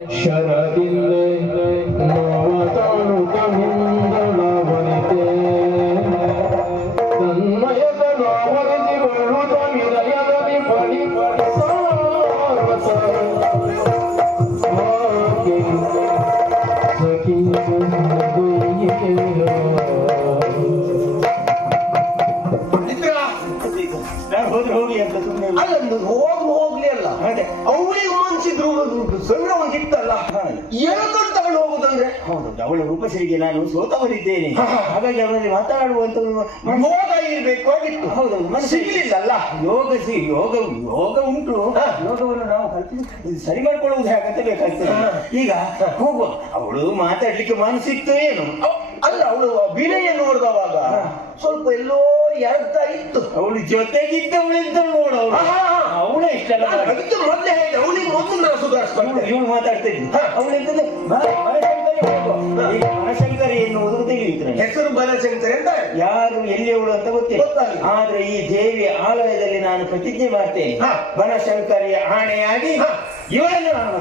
ಶರದಿಲ್ಲೆ ನೋವತಾನು ಕಮಿಂದಳವನಿತೆ ತನ್ಮಯದ ನಾವನಿಸಿ ಬರುತ್ತ ವಿನಯದಲ್ಲಿ ಪಡಿ ಪಡಿ ಸಾರ್ವತ ಹಾಗೆ ಸಖಿ ಹೋಗ್ಲಿ ಅಂತ ಸುಮ್ಮನೆ ಅಲ್ಲೊಂದು ಹೋಗ್ಲಿ ಅಲ್ಲ ಅವಳಿಗೆ ಮನ್ಸಿದ್ರು ಸಣ್ಣ ಒಂದಿತ್ತಲ್ಲ ಏನಂತ ತಗೊಂಡು ಹೋಗುದಂದ್ರೆ ಹೌದು ಅವಳ ರೂಪಸರಿಗೆ ನಾನು ಸೋತವರಿದ್ದೇನೆ ಹಾಗಾಗಿ ಅವರಲ್ಲಿ ಮಾತನಾಡುವಂತ ಯೋಗ ಇರ್ಬೇಕಾಗಿತ್ತು. ಹೌದೌದು ಸಿಗ್ಲಿಲ್ಲಲ್ಲ. ಯೋಗ ಉಂಟು. ಯೋಗವನ್ನು ನಾವು ಕಲ್ಪಿಸಿ ಸರಿ ಮಾಡ್ಕೊಳ್ಳುವುದು ಹೇಗಂತ ಬೇಕಾಗ್ತದೆ. ಈಗ ಹೋಗುವ ಅವಳು ಮಾತಾಡ್ಲಿಕ್ಕೆ ಮನಸ್ಸಿತ್ತು ಏನು ಅಲ್ಲ ಅವಳು ವಿನಯ ನೋಡಿದವಾಗ ಸ್ವಲ್ಪ ಎಲ್ಲೋ ಎಳ್ತಾ ಇತ್ತು. ಅವಳು ಜೊತೆಗಿದ್ದವಳಿಂದ ನೋಡವಳು ಅವಳೇ ಇಷ್ಟಲ್ಲ ಅದಕ್ಕೆ ಮೊದಲೇ ಹೇಳಿದೆ ಅವಳಿಗೆ ಮೊದಲು ನಾವು ಸುಧಾರಿಸ್ಕೊಂಡು ಇವಳು ಮಾತಾಡ್ತಾ ಇದ್ವಿ ಅವಳಿಂದ ಮನಶಂಕರಿ ಎನ್ನುವುದು ತಿಳಿಯುತ್ತೆ. ಹೆಸರು ಬನಶಂಕರಿ ಅಂತ ಯಾರು ಎಲ್ಲಿಯವಳು ಅಂತ ಗೊತ್ತಿಲ್ಲ. ಆದ್ರೆ ಈ ದೇವಿಯ ಆಲಯದಲ್ಲಿ ನಾನು ಪ್ರತಿಜ್ಞೆ ಮಾಡ್ತೇನೆ, ಬನಶಂಕರಿಯ ಆಣೆಯಾಗಿ ಇವಳನ್ನು ನಾನು